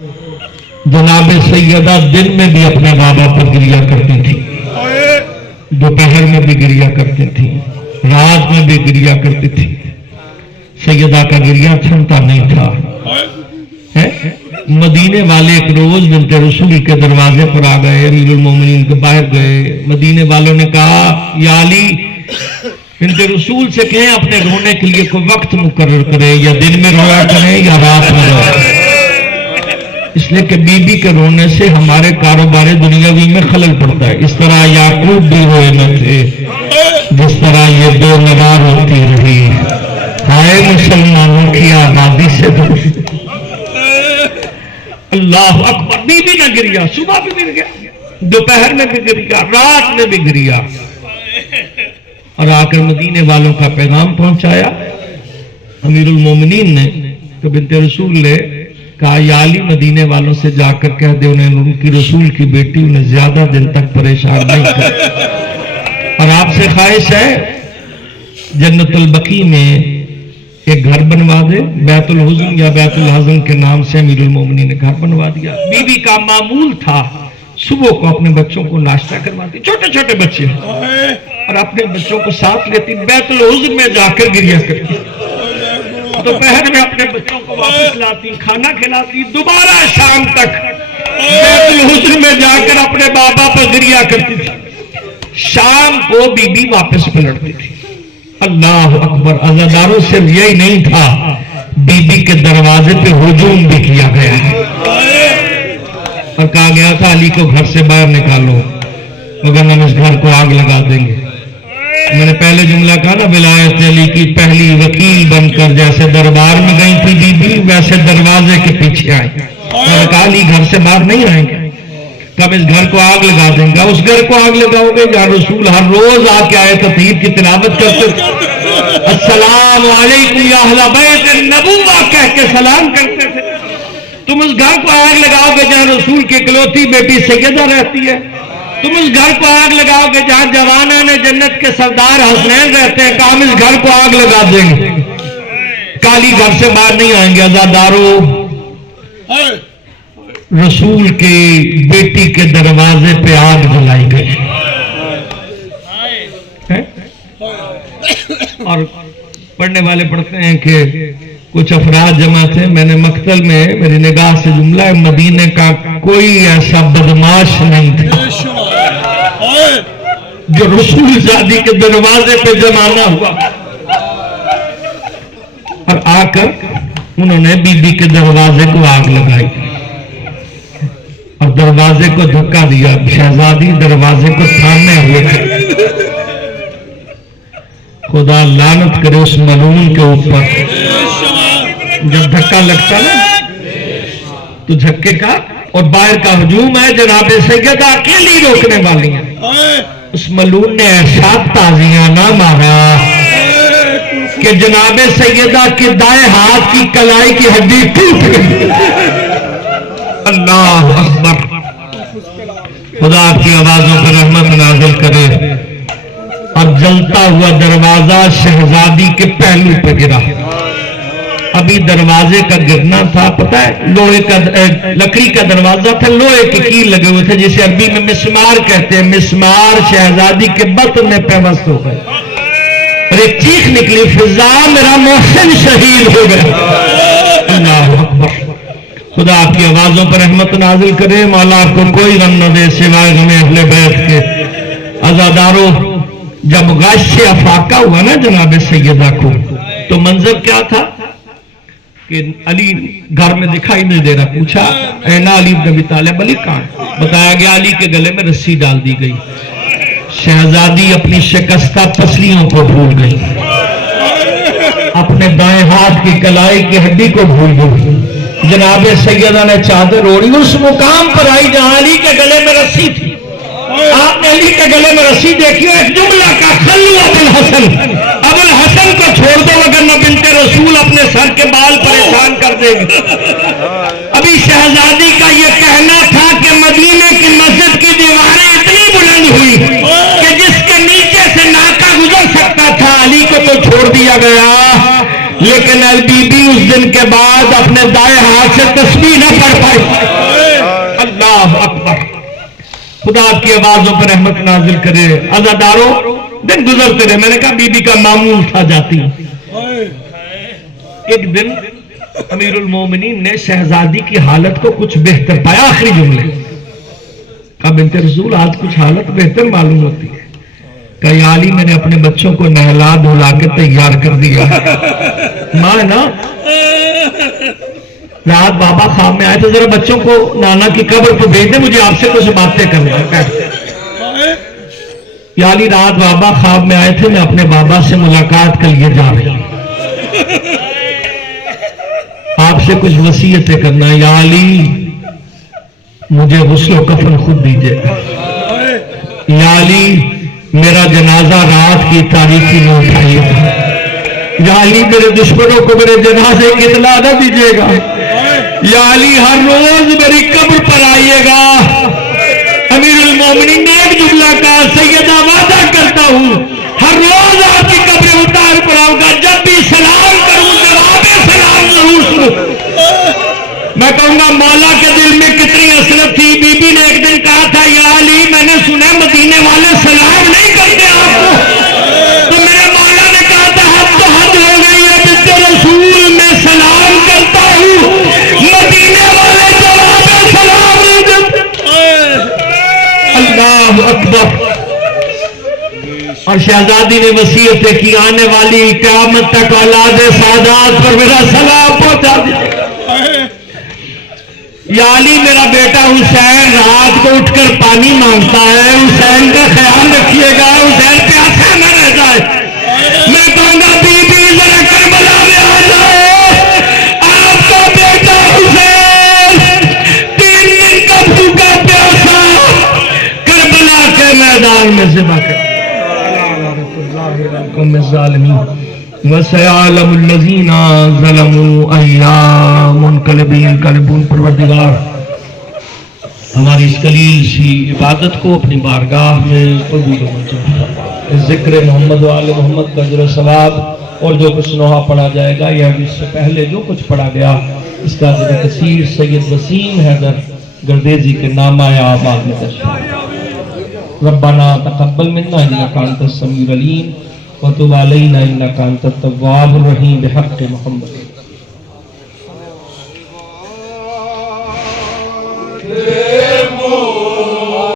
جناب سیدہ دن میں بھی اپنے بابا پر گریا کرتی تھی، دوپہر میں بھی گریا کرتی تھی، رات میں بھی گریا کرتی تھی۔ سیدہ کا گریا تھمتا نہیں تھا۔ مدینے والے ایک روز بنت رسول کے دروازے پر آ گئے، امیر المومنین کے باہر گئے۔ مدینے والوں نے کہا یا علی بنت رسول سے کہیں اپنے رونے کے لیے کوئی وقت مقرر کرے، یا دن میں رویا کریں یا رات میں رویا کریں، اس لیے کہ بی بی کے رونے سے ہمارے کاروبار دنیاوی میں خلل پڑتا ہے۔ اس طرح یعقوب بھی روئے نہ تھے جس طرح یہ دو نوار ہوتی رہی۔ ہائے مسلمانوں کی آبادی سے دور۔ اللہ اکبر، بی بی نہ گریا، صبح بھی گر گیا، دوپہر میں بھی گریا، رات میں بھی گریا، اور آ کر مدینے والوں کا پیغام پہنچایا۔ امیر المومنین نے تو بنت رسول نے کہا یا علی مدینے والوں سے جا کر کہہ دے انہیں ان کی رسول کی بیٹی انہیں زیادہ دن تک پریشان نہیں کر، اور آپ سے خواہش ہے جنت البقیع میں ایک گھر بنوا دے، بیت الحزن یا بیت الحزن کے نام سے امیر المومنین نے گھر بنوا دیا۔ بی بی کا معمول تھا صبح کو اپنے بچوں کو ناشتہ کرواتی، چھوٹے چھوٹے بچے اور اپنے بچوں کو ساتھ لیتی، بیت الحزن میں جا کر گریا کرتی، دوپہر میں اپنے بچوں کو واپس لاتی، کھانا کھلاتی، دوبارہ شام تک بیت الحزن میں جا کر اپنے بابا پر گریا کرتی تھی۔ شام کو بی بی واپس پلٹتی تھی۔ اللہ اکبر، عزاداروں صرف یہی نہیں تھا، بی بی کے دروازے پہ ہجوم بھی کیا گیا ہے، اور کہا گیا تھا علی کو گھر سے باہر نکالو مگر ہم اس گھر کو آگ لگا دیں گے۔ میں نے پہلے جملہ کہا نا، ولایت علی کی پہلی وکیل بن کر جیسے دربار میں گئی تھی بی بی، ویسے دروازے کے پیچھے آئی، میں نے کہا علی گھر سے باہر نہیں آئیں گے، کب اس گھر کو آگ لگا دیں گا۔ اس گھر کو آگ لگاؤ گے جہاں رسول ہر روز آ کے آئے تطہیر کی تلاوت کرتے تھے، السلام علیکم یا اہل بیت النبوہ کہہ کے سلام کرتے تھے، تم اس گھر کو آگ لگاؤ گے جہاں رسول کی اکلوتی بیٹی سیدہ رہتی ہے، تم اس گھر کو آگ لگاؤ گے جہاں جوانان جنت کے سردار حسنین رہتے ہیں، کہا ہم اس گھر کو آگ لگا دیں گے۔ کالی گھر سے باہر نہیں آئیں گے۔ عزادارو، رسول کی بیٹی کے دروازے پہ آگ جلائی گئی، اور پڑھنے والے پڑھتے ہیں کہ کچھ افراد جمع تھے، میں نے مقتل میں میری نگاہ سے جملہ ہے مدینے کا کوئی ایسا بدماش نہیں تھا جو رسول زادی کے دروازے پہ جمانا ہوا، اور آ کر انہوں نے بی بی کے دروازے کو آگ لگائی اور دروازے کو دھکا دیا۔ شہزادی دروازے کو تھامے ہوئے تھے۔ خدا لعنت کرے اس ملعون کے اوپر، جب دھکا لگتا نا تو جھکے کا، اور باہر کا ہجوم ہے، جناب سیدہ اکیلی روکنے والی ہیں، اس ملعون نے ایسا تازیانہ مارا کہ جناب سیدہ کے دائیں ہاتھ کی کلائی کی ہڈی ٹوٹ گئی۔ اللہ اکبر، خدا آپ کی آوازوں پر رحمت نازل کرے، اور جلتا ہوا دروازہ شہزادی کے پہلو پہ گرا۔ ابھی دروازے کا گرنا تھا، پتہ ہے لوہے کا لکڑی کا دروازہ تھا، لوہے کے کیل لگے ہوئے تھے جسے عربی میں مسمار کہتے ہیں، مسمار شہزادی کے بطن میں پیوست ہو گئے، اور ایک چیخ نکلی، فضا میرا محسن شہید ہو گیا۔ اللہ اکبر، خدا آپ کی آوازوں پر رحمت نازل کرے، مولا آپ کو کوئی غم نہ دے سوائے غم اہل بیت کے۔ عزادارو، جب غش افاقہ ہوا نا جناب سیدہ کو، تو منظر کیا تھا کہ علی گھر میں دکھائی نہیں دے رہا، پوچھا اینا علی بن ابی طالب، علی کہاں؟ بتایا گیا علی کے گلے میں رسی ڈال دی گئی۔ شہزادی اپنی شکستہ پسلیوں کو بھول گئی، اپنے دائیں ہاتھ کی کلائی کی ہڈی کو بھول گئی۔ جناب سیدہ نے چادر اوڑھی، اس مقام پر آئی جہاں علی کے گلے میں رسی تھی۔ آپ نے علی کے گلے میں رسی دیکھی، ایک جملہ کا خلو ابوالحسن، ابوالحسن کو چھوڑ دو وگرنہ بنت رسول اپنے سر کے بال پریشان کر دے گی۔ ابھی شہزادی کا یہ کہنا تھا کہ مدینے کی مسجد کی دیواریں اتنی بلند ہوئی کہ جس کے نیچے سے ناکا گزر سکتا تھا، علی کو تو چھوڑ دیا گیا، لیکن بی بی اس دن کے بعد اپنے دائیں ہاتھ سے تسبیح نہ پڑھ پائی۔ ہائے اللہ اکبر. خدا آپ کی آوازوں پر رحمت نازل کرے. عزاداروں دن گزرتے رہے. میں نے کہا بی بی کا معمول تھا جاتی. ایک دن امیر المومنین نے شہزادی کی حالت کو کچھ بہتر پایا. آخری جملے کہا بنت رسول آج کچھ حالت بہتر معلوم ہوتی ہے. کہ یا علی میں نے اپنے بچوں کو نہلا دھلا کے تیار کر دیا. ماں نا رات بابا خواب میں آئے تو ذرا بچوں کو نانا کی قبر پہ بھیج دیں, مجھے آپ سے کچھ باتیں کرنی ہیں. یا علی رات بابا خواب میں آئے تھے, میں اپنے بابا سے ملاقات کے لیے جا رہی ہوں, آپ سے کچھ وصیتیں کرنا ہے. یا علی مجھے غسل و کفن خود دیجئے. یا علی میرا جنازہ رات کی تاریکی میں اٹھائیے گا. یا علی میرے دشمنوں کو میرے جنازے کی اطلاع نہ دیجیے گا. یا علی ہر روز میری قبر پر آئیے گا. امیر المومنین نے ایک جملہ کہا, سیدہ وعدہ کرتا ہوں ہر روز آپ کی قبر اتار پر آؤں گا, جب بھی سلام کروں جواب سلام ضرور سنوں. میں کہوں گا مولا کے دل میں کتنی حسرت تھی. بی بی نے ایک دن کہا تھا یا علی میں نے سنا مدینے والے سلام نہیں کرتے آپ کو, تو میرے مولا نے کہا تھا حد تو حد ہو گئی ہے, بنت رسول میں سلام کرتا ہوں مدینے والے جواب سلام نہیں دیتے. اللہ اکبر. اور شہزادی نے وصیتیں کی, آنے والی قیامت تک اولاد سعادات پر میرا سلام پہنچا دیجیے. یا علی میرا بیٹا حسین رات کو اٹھ کر پانی مانگتا ہے, حسین کا خیال رکھیے گا, حسین پیاسا نہ رہ جائے. میں کہوں گا بی بی ذرا کربلا میں آ جاؤ, آپ کا بیٹا حسین 3 دن کا بھوکا پیاسا کربلا کے میدان میں ذبح کر وَسَيَعْلَمُ الَّذِينَ ظَلَمُوا أَيَّ مُنْقَلِبٍ يَنْقَلِبُونَ. پروردگار ہماری اس قلیل سی عبادت کو اپنی بارگاہ میں قبول فرما. ذکر محمد و آل محمد کا اجر و ثواب اور جو کچھ نوحہ پڑھا جائے گا یا اس سے پہلے جو کچھ پڑھا گیا اس کا اجر کثیر سید وسیم حیدر گردیزی کے نامہ اعمال میں تشریف. ربنا تقبل منا انک انت السمیع العلیم وتب علینا انک انت التواب الرحیم بحق محمد.